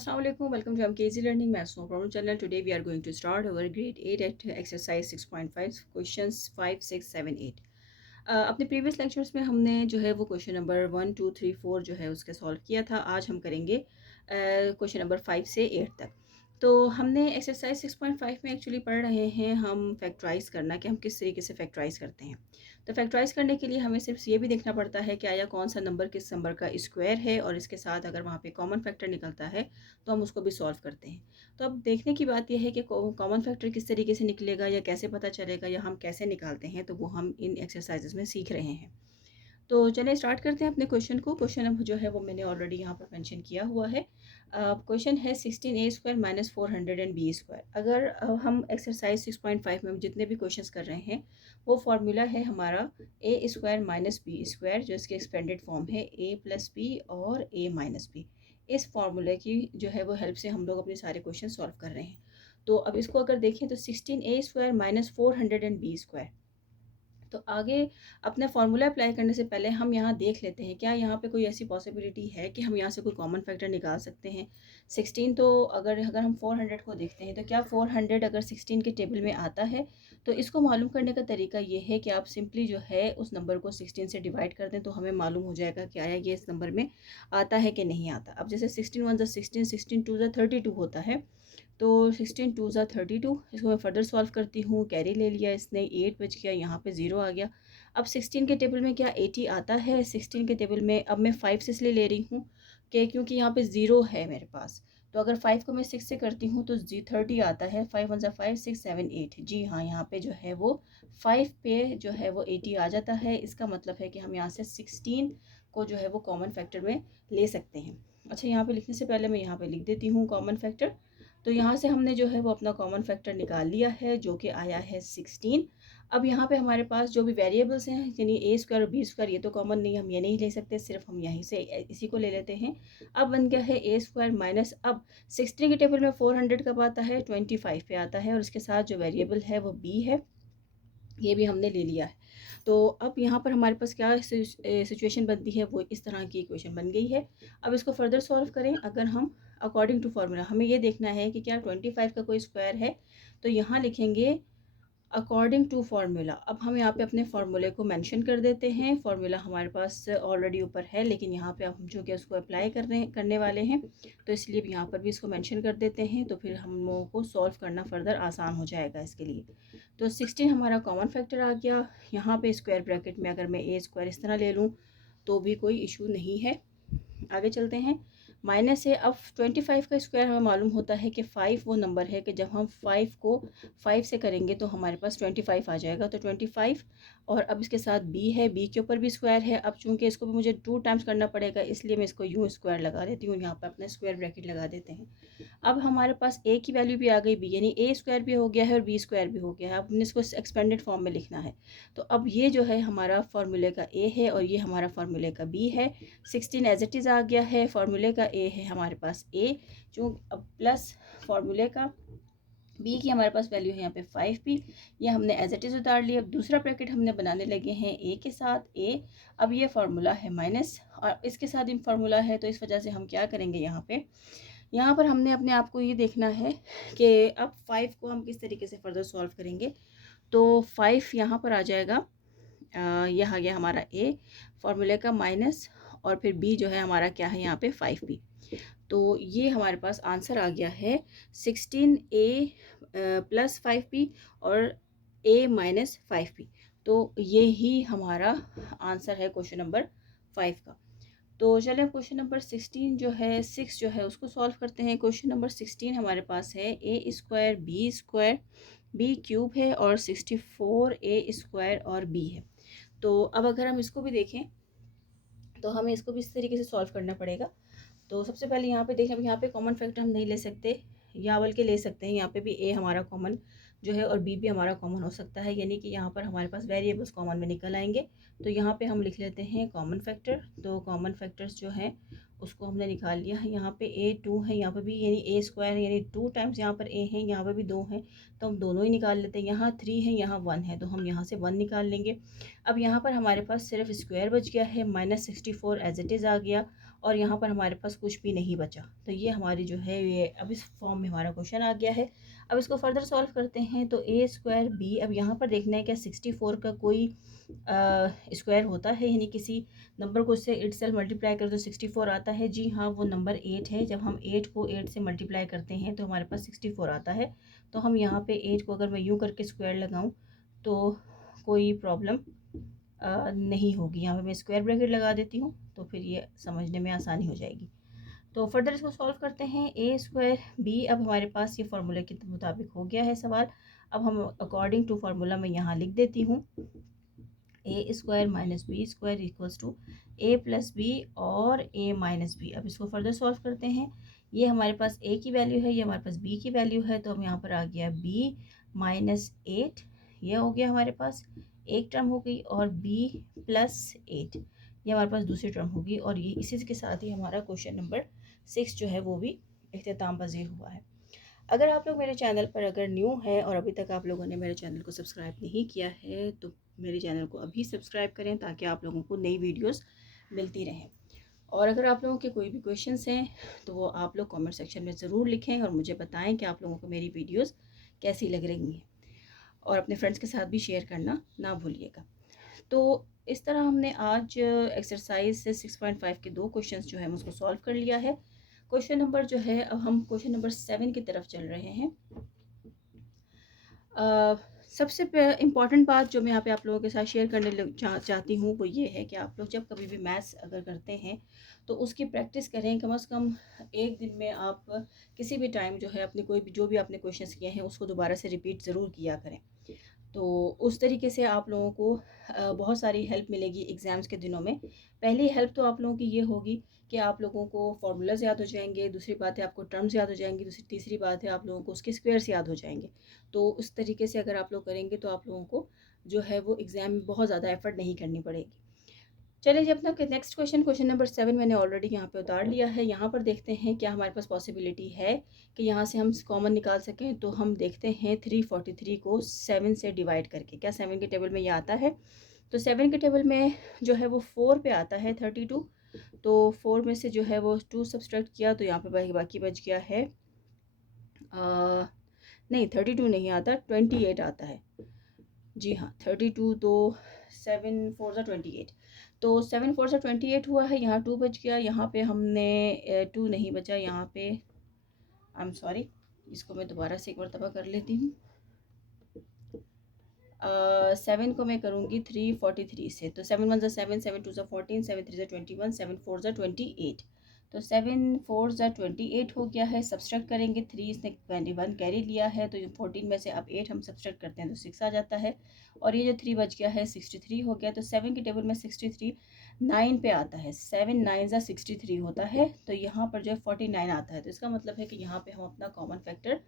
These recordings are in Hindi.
Assalamualaikum. Welcome to MKZ Learning Maths No Problem channel. Today we are going to start our grade 8 at exercise 6.5 questions 5, 6, 7, 8. अपने प्रीवियस लेक्चर्स में हमने जो है वो क्वेश्चन नंबर 1, 2, 3, 4 जो है उसका सॉल्व किया था। आज हम करेंगे क्वेश्चन नंबर 5 से 8 तक। तो हमने एक्सरसाइज 6.5 में एक्चुअली पढ़ रहे हैं हम फैक्टराइज करना कि हम किस तरीके से फैक्टराइज करते हैं। तो फैक्टराइज करने के लिए हमें सिर्फ ये भी देखना पड़ता है कि आया कौन सा नंबर किस नंबर का स्क्वायर है, और इसके साथ अगर वहाँ पे कॉमन फैक्टर निकलता है तो हम उसको भी सॉल्व करते हैं। तो अब देखने की बात यह है कि कॉमन फैक्टर किस तरीके से निकलेगा या कैसे पता चलेगा या हम कैसे निकालते हैं, तो वो हम इन एक्सरसाइजेज में सीख रहे हैं। तो चलिए स्टार्ट करते हैं अपने क्वेश्चन को। क्वेश्चन अब जो है वो मैंने ऑलरेडी यहाँ पर मेंशन किया हुआ है। क्वेश्चन है 16a² माइनस 400b²। अगर हम एक्सरसाइज 6.5 में जितने भी क्वेश्चंस कर रहे हैं वो फार्मूला है हमारा a² माइनस b², जो इसके एक्सपेंडेड फॉर्म है a प्लस बी और a माइनस बी। इस फार्मूले की जो है वो हेल्प से हम लोग अपने सारे क्वेश्चन सॉल्व कर रहे हैं। तो अब इसको अगर देखें तो 16a² माइनस 400b²। तो आगे अपना फार्मूला अप्लाई करने से पहले हम यहाँ देख लेते हैं क्या यहाँ पे कोई ऐसी पॉसिबिलिटी है कि हम यहाँ से कोई कॉमन फैक्टर निकाल सकते हैं। 16 तो अगर अगर हम 400 को देखते हैं तो क्या 400 अगर 16 के टेबल में आता है, तो इसको मालूम करने का तरीका ये है कि आप सिंपली जो है उस नंबर को 16 से डिवाइड कर दें तो हमें मालूम हो जाएगा कि आया ये इस नंबर में आता है कि नहीं आता। अब जैसे 16 1 16, 16 2 32 होता है। तो 16 2 32, इसको मैं फर्दर सॉल्व करती हूँ। कैरी ले लिया इसने, 8 बच गया, यहाँ पे 0 आ गया। अब 16 के टेबल में क्या 80 आता है? 16 के टेबल में अब मैं 5 से इसलिए ले रही हूँ कि क्योंकि यहाँ पे 0 है मेरे पास। तो अगर 5 को मैं 6 से करती हूँ तो 30 आता है। 5 1 5 6 7 8। जी हाँ, यहाँ पे जो है वो 5 पे जो है वो 80 आ जाता है। इसका मतलब है कि हम यहाँ से 16 को जो है वो कॉमन फैक्टर में ले सकते हैं। अच्छा, यहाँ पे लिखने से पहले मैं यहाँ पे लिख देती हूँ कॉमन फैक्टर। तो यहाँ से हमने जो है वो अपना कॉमन फैक्टर निकाल लिया है जो कि आया है 16। अब यहाँ पे हमारे पास जो भी वेरिएबल्स हैं यानी a² और b², ये तो कॉमन नहीं, हम ये नहीं ले सकते, सिर्फ हम यहीं से इसी को ले लेते हैं। अब बन गया है a² माइनस, अब 16 के टेबल में 400 कब आता है? 25 पे आता है, और इसके साथ जो वेरिएबल है वो b है, ये भी हमने ले लिया है। तो अब यहाँ पर हमारे पास क्या सिचुएशन बनती है, वो इस तरह की इक्वेशन बन गई है। अब इसको फर्दर सॉल्व करें। अगर हम अकॉर्डिंग टू फार्मूला, हमें ये देखना है कि क्या 25 का कोई स्क्वायर है, तो यहाँ लिखेंगे अकॉर्डिंग टू फार्मूला। अब हम यहाँ पे अपने फार्मूले को मेंशन कर देते हैं। फार्मूला हमारे पास ऑलरेडी ऊपर है, लेकिन यहाँ पे अब हम जो कि उसको अप्लाई करने वाले हैं, तो इसलिए यहाँ पर भी इसको मेंशन कर देते हैं। तो फिर हम लोगों को सॉल्व करना फर्दर आसान हो जाएगा इसके लिए। तो 16 हमारा कॉमन फैक्टर आ गया। यहाँ पे स्क्वायर ब्रैकेट में अगर मैं a² इस तरह ले लूँ तो भी कोई इशू नहीं है। आगे चलते हैं। माइनस है, अब 25 का स्क्वायर हमें मालूम होता है कि 5 वो नंबर है कि जब हम 5 को 5 से करेंगे तो हमारे पास 25 आ जाएगा। तो 25, और अब इसके साथ b है, b के ऊपर भी स्क्वायर है। अब चूंकि इसको भी मुझे 2 टाइम्स करना पड़ेगा, इसलिए मैं इसको यूँ स्क्वायर लगा देती हूँ। यहाँ पर अपना स्क्वायर ब्रैकेट लगा देते हैं। अब हमारे पास a की वैल्यू भी आ गई b, यानी a² भी हो गया है और b² भी हो गया है। अब हमने इसको एक्सपेंडेड फॉर्म में लिखना है। तो अब ये जो है हमारा फार्मूले का a है और ये हमारा फार्मूले का b है। 16 एज इट इज़ आ गया है, फार्मूले का a है हमारे पास a, जो अब प्लस फार्मूले का b की हमारे पास वैल्यू है यहाँ पे 5p, ये हमने एज इट इज़ उतार लिया। अब दूसरा ब्रैकेट हमने बनाने लगे हैं a के साथ a। अब ये फार्मूला है माइनस और इसके साथ इन फार्मूला है, तो इस वजह से हम क्या करेंगे, यहाँ पर हमने अपने आप को ये देखना है कि अब 5 को हम किस तरीके से फर्दर सॉल्व करेंगे। तो 5 यहाँ पर आ जाएगा, यह आ गया हमारा a फार्मूले का माइनस, और फिर b जो है हमारा क्या है यहाँ पे 5b। तो ये हमारे पास आंसर आ गया है 16a प्लस 5b और a माइनस 5b। तो ये ही हमारा आंसर है क्वेश्चन नंबर 5 का। तो चलिए क्वेश्चन नंबर 16 जो है 6 जो है उसको सॉल्व करते हैं। क्वेश्चन नंबर 16 हमारे पास है a² b² b³ है और 64 a² और b है। तो अब अगर हम इसको भी देखें तो हमें इसको भी इस तरीके से सॉल्व करना पड़ेगा। तो सबसे पहले यहाँ पे देखें, अब यहाँ पे कॉमन फैक्टर हम नहीं ले सकते, या बल्कि ले सकते हैं। यहाँ पे भी a हमारा कॉमन जो है और b भी हमारा कॉमन हो सकता है, यानी कि यहाँ पर हमारे पास वेरिएबल्स कॉमन में निकल आएंगे। तो यहाँ पे हम लिख लेते हैं कॉमन फैक्टर। तो कॉमन फैक्टर्स जो हैं उसको हमने निकाल लिया है। यहाँ पे a2 है, यहाँ पे भी यानी a² है, यानी 2 टाइम्स यहाँ पर a है, यहाँ पर भी 2 हैं, तो हम दोनों ही निकाल लेते हैं। यहाँ 3 है, यहाँ 1 है, तो हम यहाँ से 1 निकाल लेंगे। अब यहाँ पर हमारे पास सिर्फ स्क्वायर बच गया है, -64 एज इट इज़ आ गया, और यहाँ पर हमारे पास कुछ भी नहीं बचा। तो ये हमारी जो है ये अब इस फॉर्म में हमारा क्वेश्चन आ गया है। अब इसको फर्दर सॉल्व करते हैं। तो ए स्क्वायर बी, अब यहाँ पर देखना है क्या 64 का कोई स्क्वायर होता है, यानी किसी नंबर को उससे 8 से मल्टीप्लाई कर तो 64 आता है। जी हाँ, वो नंबर 8 है। जब हम 8 को 8 से मल्टीप्लाई करते हैं तो हमारे पास 64 आता है। तो हम यहाँ पे 8 को अगर मैं यूँ करके स्क्वायर लगाऊँ तो कोई प्रॉब्लम नहीं होगी। यहाँ पे मैं स्क्वायर ब्रैकेट लगा देती हूँ तो फिर ये समझने में आसानी हो जाएगी। तो फर्दर इसको सॉल्व करते हैं। ए स्क्वायर बी, अब हमारे पास ये फार्मूले के मुताबिक हो गया है सवाल। अब हम अकॉर्डिंग टू फार्मूला मैं यहाँ लिख देती हूँ a square minus b square equals to a plus b और ए माइनस बी। अब इसको फर्दर सॉल्व करते हैं। ये हमारे पास ए की वैल्यू है, ये हमारे पास बी की वैल्यू है, तो हम यहाँ पर आ गया बी माइनस 8, ये हो गया हमारे पास एक टर्म हो गई, और बी प्लस 8 ये हमारे पास दूसरी टर्म होगी। और ये इसी के साथ ही हमारा क्वेश्चन नंबर 6 जो है वो भी इख्तिताम पज़ीर हुआ है। अगर आप लोग मेरे चैनल पर अगर न्यू है और अभी तक आप लोगों ने मेरे चैनल को सब्सक्राइब नहीं किया है तो मेरे चैनल को अभी सब्सक्राइब करें ताकि आप लोगों को नई वीडियोस मिलती रहें। और अगर आप लोगों के कोई भी क्वेश्चंस हैं तो वो आप लोग कमेंट सेक्शन में ज़रूर लिखें और मुझे बताएं कि आप लोगों को मेरी वीडियोस कैसी लग रही हैं, और अपने फ्रेंड्स के साथ भी शेयर करना ना भूलिएगा। तो इस तरह हमने आज एक्सरसाइज से 6.5 के 2 क्वेश्चंस जो है हम उसको सॉल्व कर लिया है। क्वेश्चन नंबर जो है, अब हम क्वेश्चन नंबर 7 की तरफ चल रहे हैं। सबसे इम्पॉर्टेंट बात जो मैं यहाँ पे आप लोगों के साथ शेयर करने चाहती हूँ वो ये है कि आप लोग जब कभी भी मैथ्स अगर करते हैं तो उसकी प्रैक्टिस करें। कम से कम एक दिन में आप किसी भी टाइम जो है अपने कोई भी जो भी आपने क्वेश्चंस किए हैं उसको दोबारा से रिपीट ज़रूर किया करें। तो उस तरीके से आप लोगों को बहुत सारी हेल्प मिलेगी एग्ज़ाम्स के दिनों में। पहली हेल्प तो आप लोगों की ये होगी कि आप लोगों को फार्मूलाज याद हो जाएंगे, दूसरी बात है आपको टर्म्स याद हो जाएंगी, तीसरी बात है आप लोगों को उसके स्क्वायर्स याद हो जाएंगे। तो उस तरीके से अगर आप लोग करेंगे तो आप लोगों को जो है वो एग्ज़ाम में बहुत ज़्यादा एफर्ट नहीं करनी पड़ेगी। चलिए जी, अपना नेक्स्ट क्वेश्चन, क्वेश्चन नंबर 7 मैंने ऑलरेडी यहाँ पे उतार लिया है। यहाँ पर देखते हैं क्या हमारे पास पॉसिबिलिटी है कि यहाँ से हम कॉमन निकाल सकें। तो हम देखते हैं 343 को 7 से डिवाइड करके, क्या 7 के टेबल में ये आता है? तो 7 के टेबल में जो है वो 4 पे आता है 32। तो 4 में से जो है वो 2 सब्सट्रैक्ट किया तो यहाँ पे बाकी बच गया है नहीं 32 नहीं आता, 28 आता है। जी हाँ 32, तो 7 4 ज़ा 28, तो 7 4 ज़ा 28 हुआ है। यहाँ 2 बच गया, यहाँ पे हमने 2 नहीं बचा यहाँ पे। आई एम सॉरी, इसको मैं दोबारा से एक मरतबा कर लेती हूँ। 7 को मैं करूँगी 343 से, तो 7 1 ज़ा 7, 7 2 ज़ा 14, 7 3 ज़ा 21, 7 4 ज़ा 28, तो 7 4 ज़ा 28 हो गया है। सब्सट्रैक्ट करेंगे 3, इसने 21 कैरी लिया है, तो ये 14 में से अब 8 हम सब्सट्रैक्ट करते हैं तो 6 आ जाता है, और ये जो 3 बच गया है 63 हो गया। तो 7 के टेबल में 63 9 पे आता है, 7 9 ज़ा 63 होता है, तो यहाँ पर जो है 49 आता है। तो इसका मतलब है कि यहाँ पे हम अपना कॉमन फैक्टर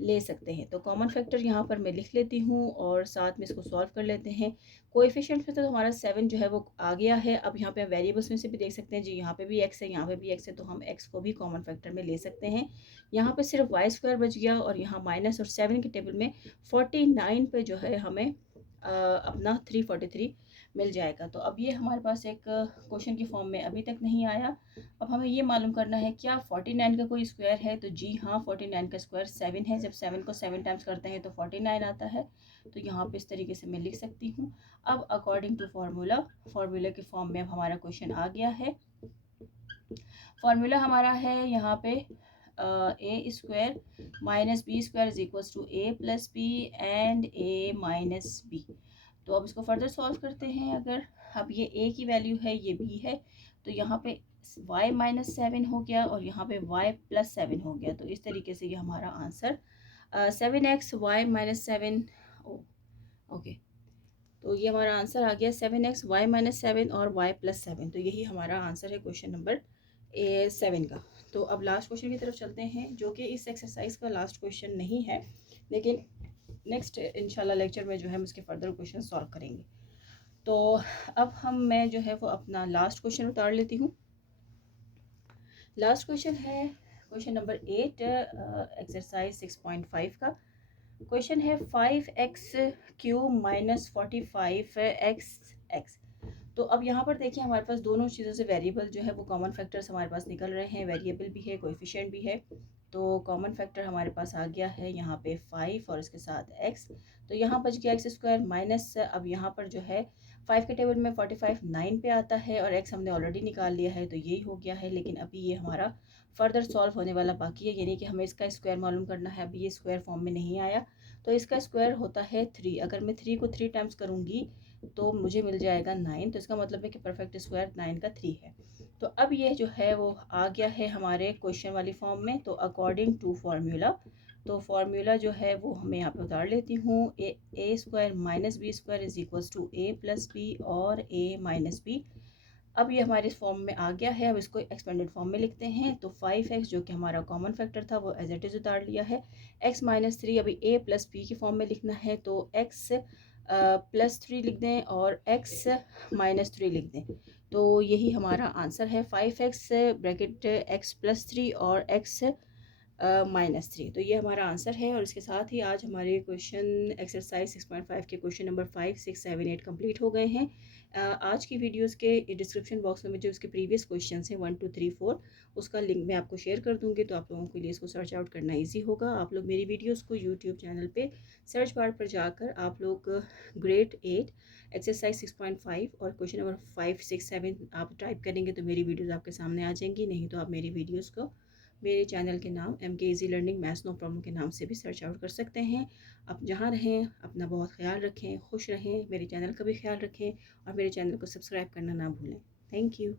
ले सकते हैं। तो कॉमन फैक्टर यहाँ पर मैं लिख लेती हूँ और साथ में इसको सॉल्व कर लेते हैं। कोएफिशिएंट में तो हमारा 7 जो है वो आ गया है। अब यहाँ पे वेरिएबल्स में से भी देख सकते हैं जी, यहाँ पे भी x है, यहाँ पे भी x है, तो हम x को भी कॉमन फैक्टर में ले सकते हैं। यहाँ पे सिर्फ y स्क्वायर बच गया और यहाँ माइनस, और 7 के टेबल में 49 पे जो है हमें अपना 343 मिल जाएगा। तो अब ये हमारे पास एक क्वेश्चन की फॉर्म में अभी तक नहीं आया। अब हमें ये मालूम करना है क्या 49 का कोई स्क्वायर है। तो जी हाँ, 49 का स्क्वायर 7 है। जब 7 को 7 टाइम्स करते हैं तो 49 आता है। तो यहाँ पे इस तरीके से मैं लिख सकती हूँ। अब अकॉर्डिंग टू फार्मूला के फॉर्म में अब हमारा क्वेश्चन आ गया है। फार्मूला हमारा है यहाँ पे a square minus b square is equals to a plus b and a minus b. तो अब इसको फर्दर सॉल्व करते हैं। अगर अब ये a की वैल्यू है, ये b है, तो यहाँ पे y माइनस 7 हो गया और यहाँ पे y प्लस 7 हो गया। तो इस तरीके से ये हमारा answer 7x y minus 7, okay, तो ये हमारा आंसर आ गया 7x y माइनस 7 और y प्लस 7। तो यही हमारा आंसर है क्वेश्चन नंबर 7 का। तो अब लास्ट क्वेश्चन की तरफ चलते हैं, जो कि इस एक्सरसाइज का लास्ट क्वेश्चन नहीं है, लेकिन नेक्स्ट इंशाल्लाह लेक्चर में जो है हम इसके फर्दर क्वेश्चन सॉल्व करेंगे। तो अब मैं जो है वो अपना लास्ट क्वेश्चन उतार लेती हूँ। लास्ट क्वेश्चन है क्वेश्चन नंबर 8 एक्सरसाइज 6.5 का। क्वेश्चन है 5x³ माइनस 45x x। तो अब यहाँ पर देखिए हमारे पास दोनों चीज़ों से वेरिएबल जो है वो कॉमन फैक्टर्स हमारे पास निकल रहे हैं, वेरिएबल भी है, कोएफिशिएंट भी है। तो कॉमन फैक्टर हमारे पास आ गया है यहाँ पे 5 और इसके साथ x। तो यहाँ बच गया एक्स स्क्वायर माइनस, अब यहाँ पर जो है 5 के टेबल में 45 9 पे आता है और x हमने ऑलरेडी निकाल लिया है तो यही हो गया है। लेकिन अभी ये हमारा फर्दर सॉल्व होने वाला बाकी है, यानी कि हमें इसका स्क्वायर मालूम करना है। अभी ये स्क्वायर फॉर्म में नहीं आया, तो इसका स्क्वायर होता है 3। अगर मैं 3 को 3 टाइम्स करूँगी तो मुझे मिल जाएगा 9। तो इसका मतलब है कि परफेक्ट स्क्वायर 9 का 3 है। तो अब ये जो है वो आ गया है हमारे क्वेश्चन वाली फॉर्म में। तो अकॉर्डिंग टू फार्मूला, तो फार्मूला जो है वो हमें यहाँ पे उतार लेती हूँ। A square minus b square is equals to a plus b और ए माइनस बी। अब ये हमारे इस फॉर्म में आ गया है। अब इसको एक्सपेंडेड फॉर्म में लिखते हैं। तो 5x जो कि हमारा कॉमन फैक्टर था वो एज इट इज़ उतार लिया है। x माइनस 3 अभी a प्लस बी की फॉर्म में लिखना है, तो x प्लस 3 लिख दें और x माइनस 3 लिख दें। तो यही हमारा आंसर है 5x ब्रैकेट x प्लस 3 और x -3। तो ये हमारा आंसर है। और इसके साथ ही आज हमारे क्वेश्चन एक्सरसाइज 6.5 के क्वेश्चन नंबर 5 6 7 8 कंप्लीट हो गए हैं। आज की वीडियोस के डिस्क्रिप्शन बॉक्स में जो उसके प्रीवियस क्वेश्चन हैं 1 2 3 4, उसका लिंक मैं आपको शेयर कर दूंगी, तो आप लोगों के लिए इसको सर्च आउट करना ईजी होगा। आप लोग मेरी वीडियोज़ को यूट्यूब चैनल पर सर्च बार पर जाकर आप लोग ग्रेड 8 एक्सरसाइज 6.5 और क्वेश्चन नंबर 5 6 7 आप टाइप करेंगे तो मेरी वीडियोज़ आपके सामने आ जाएंगी। नहीं तो आप मेरी वीडियोज़ को मेरे चैनल के नाम MK easy learning maths no problem के नाम से भी सर्च आउट कर सकते हैं। आप जहाँ रहें अपना बहुत ख्याल रखें, खुश रहें, मेरे चैनल का भी ख्याल रखें और मेरे चैनल को सब्सक्राइब करना ना भूलें। Thank you.